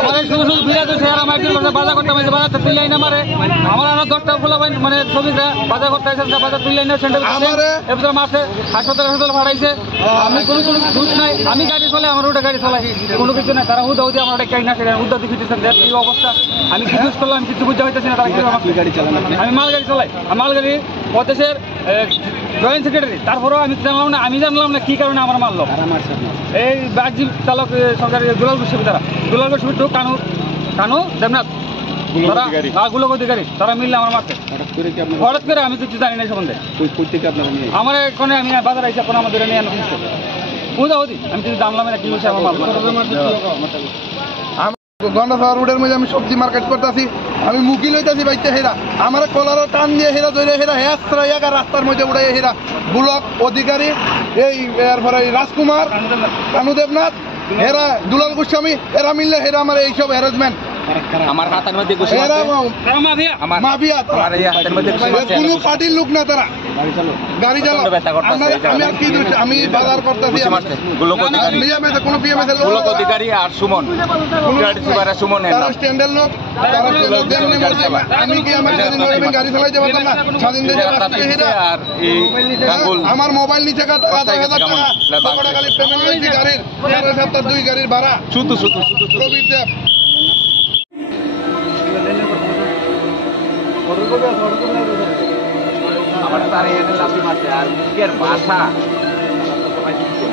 আমাদের শুধু শুধু বিরাজ বাজার করতে হবে, বাজার তুই লাইন আমারে আমার আরো 10টা খোলা মানে ছবিটা বাজার করতে আসে, বাজার তুই লাইনে সেন্টার এবার মাসে হাসপাতাল ভাড়াইছে। আমি কোনো দুধ নাই, আমি গাড়ি চলে আমার ওটা গাড়ি চালাই, কোনো কিছু নাই। তারা উদা উদি আমার ওটা কাই না সেটা উদ্যা দিচ্ছেন কি অবস্থা। আমি জিজ্ঞেস করলাম, আমি কিছু বুঝতে পারতেছি না তারা কি গাড়ি চালান। আমি মালগাড়ি চালাই, মালগাড়ি প্রদেশের জয়েন্ট সেক্রেটারি, তারপরেও আমি জানলাম না, কি কারণে আমার মারলো। এই বাহ্যিক চালক সরকারি দুলাল গোস্বামী, তারা দুলাল গোস্বামী টু কানু দেবনাথ গুলক অধিকারী, তারা মিললে আমার মারছে হঠাৎ করে। আমি কিছু জানি না সম্বন্ধে। আমার এখানে আমি বাজার আইসি, এখন আমাদের নিয়ে বুঝা হতি, আমি কিছু জানলাম না কি হয়েছে আমার মারলো। গন্ডাছড়া রোডের মধ্যে আমি সবজি মার্কেট করতেছি, আমি মুখি লইতেছি বাইতে হেরা আমার কলারও টান দিয়ে হেরা ধরে হেরা হেরা রাস্তার মধ্যে উড়াই হেরা বুলক অধিকারী, এই এরপরে রাজকুমার, কানু দেবনাথ, হেরা দুলাল গোস্বামী, এরা মিললে হেরা আমার এইসব হ্যারাসমেন্ট আমার হাতের মধ্যে কোনো পার্টির লোক না, তারা গাড়ি চালাও। আমি আর কি আমি বাজার করতেছি, কোনো গোলক অধিকারী আর সুমন সুমন স্ট্যান্ডের লোক, আমি কি আমার গাড়ি চালাইতে পারতাম না স্বাধীন দেশে। আমার মোবাইল নিচে গাড়ির 4 সপ্তাহ 2 গাড়ির ভাড়া শুধু কবির দেব। আমার তার এখানে লাফি মারছে আর মুখের ভাষা,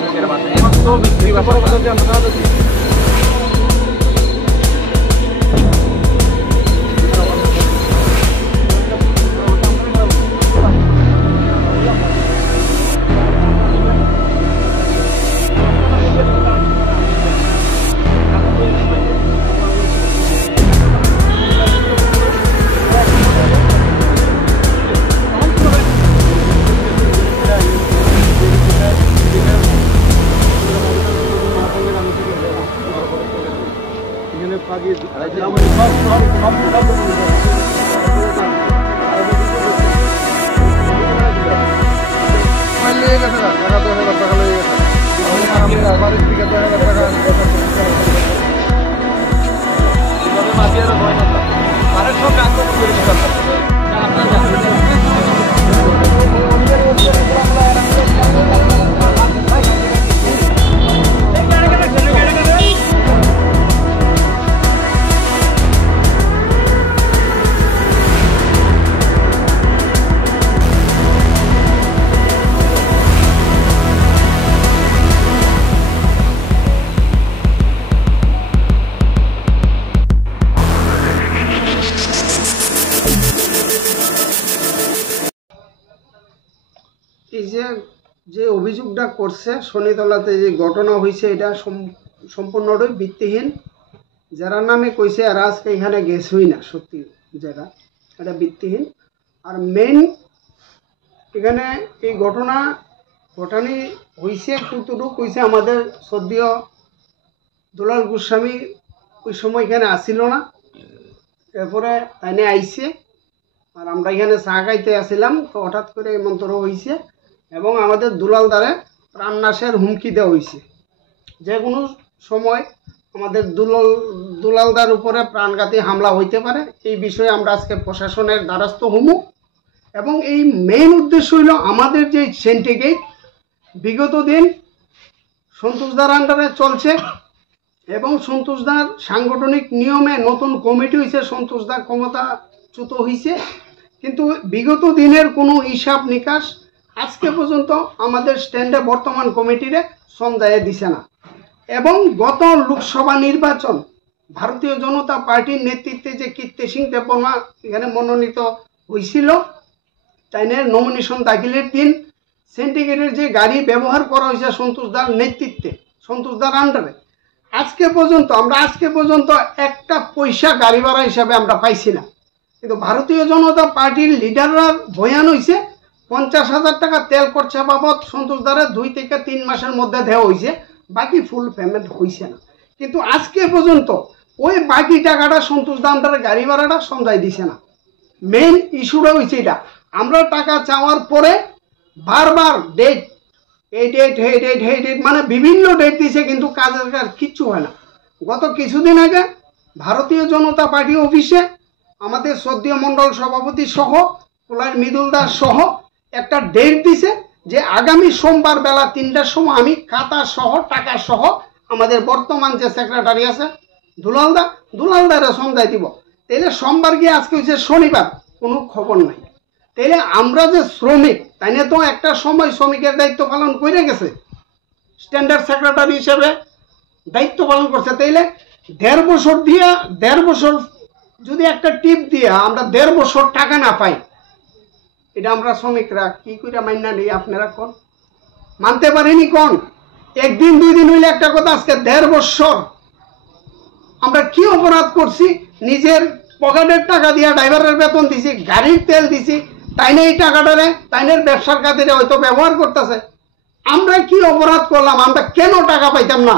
মুখের ভাষা এমন তো বিক্রি ভাষা। এই যে অভিযোগটা করছে শনিতলাতে যে ঘটনা হয়েছে, এটা সম্পূর্ণটাই ভিত্তিহীন। যারা নামে কইছে আর আজকে এখানে গেছই না, সত্যি যারা, এটা ভিত্তিহীন। আর মেইন এখানে এই ঘটনাটি হয়েছে কতটুকু কইছে, আমাদের শ্রদ্ধেয় দুলাল গোস্বামী ওই সময় এখানে আসিল না, এরপরে তাইনে আইছে আর আমরা এখানে চা খাইতে আসছিলাম, তো হঠাৎ করে এই মন্ত্র হয়েছে এবং আমাদের দুলাল দ্বারে প্রাণনাশের হুমকি দেওয়া হয়েছে। যে কোনো সময় আমাদের দুলালদার উপরে প্রাণঘাতী হামলা হইতে পারে। এই বিষয়ে আমরা আজকে প্রশাসনের দ্বারস্থ হমু এবং এই মেইন উদ্দেশ্য হইল আমাদের যে সিন্ডিকেট বিগত দিন সন্তোষদার আন্ডারে চলছে এবং সন্তোষদার সাংগঠনিক নিয়মে নতুন কমিটি হয়েছে, সন্তোষদা ক্ষমতাচ্যুত হয়েছে, কিন্তু বিগত দিনের কোনো হিসাব নিকাশ আজকে পর্যন্ত আমাদের স্ট্যান্ডে বর্তমান কমিটিরে সমঝাইয়া দিছে না। এবং গত লোকসভা নির্বাচন ভারতীয় জনতা পার্টির নেতৃত্বে যে কীর্তি সিং দেববর্মা এখানে মনোনীত হয়েছিল, তাইনের নমিনেশন দাখিলের দিন সিন্ডিকেটের যে গাড়ি ব্যবহার করা হয়েছে সন্তোষদার নেতৃত্বে, সন্তোষদার আন্ডারে, আজকে পর্যন্ত একটা পয়সা গাড়ি ভাড়া হিসাবে আমরা পাইছি না। কিন্তু ভারতীয় জনতা পার্টির লিডাররা বয়ান হয়েছে 50,000 টাকা তেল খরচা বাবদ সন্তোষদারে 2 থেকে 3 মাসের মধ্যে দেওয়া হয়েছে, বাকি ফুল পেমেন্ট হয়েছে না। কিন্তু আজকে পর্যন্ত ওই বাকি টাকাটা সন্তোষদা আন্ডারে গাড়ি ভাড়াটা সন্ধ্যায় দিছে না। মেইন ইস্যুটা হয়েছে এটা, আমরা টাকা চাওয়ার পরে বারবার ডেট এই ডেট মানে বিভিন্ন ডেট দিছে, কিন্তু কাজের কাজ কিচ্ছু হয় না। গত কিছুদিন আগে ভারতীয় জনতা পার্টি অফিসে আমাদের শ্রদ্ধেয় মণ্ডল সভাপতি সহ কোলার মৃদুল দাস সহ একটা ডেট দিছে যে আগামী সোমবার বেলা 3টার সময় আমি খাতা সহ টাকা সহ আমাদের বর্তমান যে সেক্রেটারি আছে দুলালদারে সমঝাই দিব। তাইলে সোমবার গিয়ে আজকে হচ্ছে শনিবার, কোনো খবর নাই। তাইলে আমরা যে শ্রমিক, তাই না, তো একটা সময় শ্রমিকের দায়িত্ব পালন করে গেছে, স্ট্যান্ডার্ড সেক্রেটারি হিসেবে দায়িত্ব পালন করছে। তাইলে 1.5 বছর দিয়া 1.5 বছর যদি একটা টিপ দিয়ে আমরা 1.5 বছর টাকা না পাই, এটা আমরা শ্রমিকরা কি করে মাইনা নেই? আপনারা কোন মানতে পারেনি কোন? একদিন 2 দিন হইলে একটা কথা, আজকে 1.5 বছর আমরা কি অপরাধ করছি? নিজের পকেটের টাকা দিয়ে ড্রাইভারের বেতন দিছি, গাড়ির তেল দিছি, তাই না এই টাকাটারে তাইনের ব্যবসার খাতিরে হয়তো ব্যবহার করতেছে। আমরা কি অপরাধ করলাম? আমরা কেন টাকা পাইতাম না?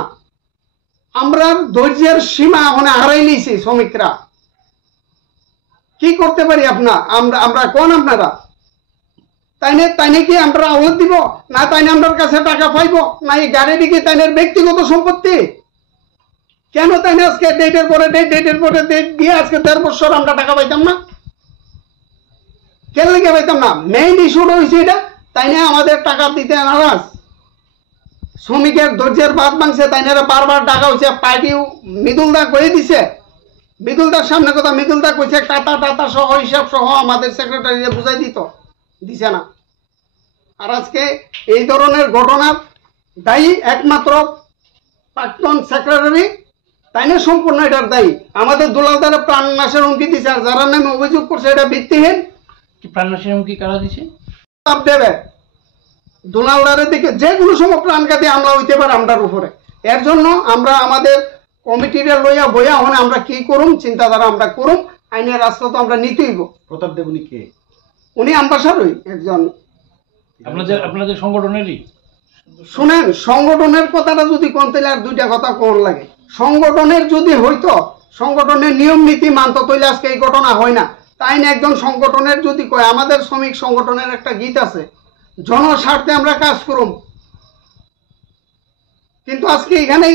আমরা ধৈর্যের সীমা ওখানে হারাই নিয়েছি শ্রমিকরা। কি করতে পারি আমরা কোন আপনারা? তাইনে কি আমরা আওয়াজ দিব না? তাইনে আমার কাছে টাকা পাইব না? এই গাড়িটি কি তাইনের ব্যক্তিগত সম্পত্তি? কেন তাইনে আজকে ডেটের পরে ডেট দিয়ে আজকে 1.5 বছর আমরা টাকা পাইতাম না? কেন লেগে পাইতাম না? মেইন ইস্যুটা হয়েছে এটা, তাইনে আমাদের টাকা দিতে নারাজ। শ্রমিকের ধৈর্যের বাদ ভাঙছে, তাইনে বারবার টাকা হয়েছে। পার্টি মৃদুলদা করে দিছে, মৃদুলদার সামনে কথা, মৃদুলদা কইছে টাটা সহ হিসাব সহ আমাদের সেক্রেটারি বুঝাই দিছে না। আর আজকে এই ধরনের ঘটনার দায়ী একমাত্র প্রাক্তন সেক্রেটারি, তাই না সম্পূর্ণ এটার দায়ী। আমাদের দুলালদারে প্রাণ নাশের হুমকি দিছে, আর যারা নামে অভিযোগ করছে এটা ভিত্তিহীন। প্রাণ নাশের হুমকি কারা দিছে? দেবে দুলালদারের দিকে যে কোনো সময় প্রাণঘাতী হামলা হইতে পারে আমরার উপরে। এর জন্য আমরা আমাদের কমিটিটা লইয়া বইয়া হলে আমরা কি করুম, চিন্তাধারা আমরা করুম, আইনের রাস্তা তো আমরা নিতেইব। প্রতাপ দেব উনি কে? উনি আম্বাসাদরই একজন আপনাদের সংগঠনেরই। শুনেন, সংগঠনের কথাটা যদি কোন, তাহলে আর 2টা কথা কোন লাগে। সংগঠনের যদি হইতো, সংগঠনের নিয়ম নীতি মানত, তাইলে আজকে এই ঘটনা হয় না। তাই না একজন সংগঠনের যদি কয়, আমাদের শ্রমিক সংগঠনের একটা গীত আছে, জনস্বার্থে আমরা কাজ করুম। কিন্তু আজকে এখানে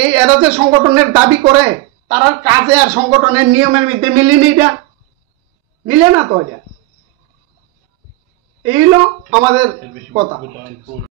এই এরা যে সংগঠনের দাবি করে, তারা কাজে আর সংগঠনের নিয়মের মধ্যে মিলেনি, এটা মিলে না তো। এটা এই হলো আমাদের কথা।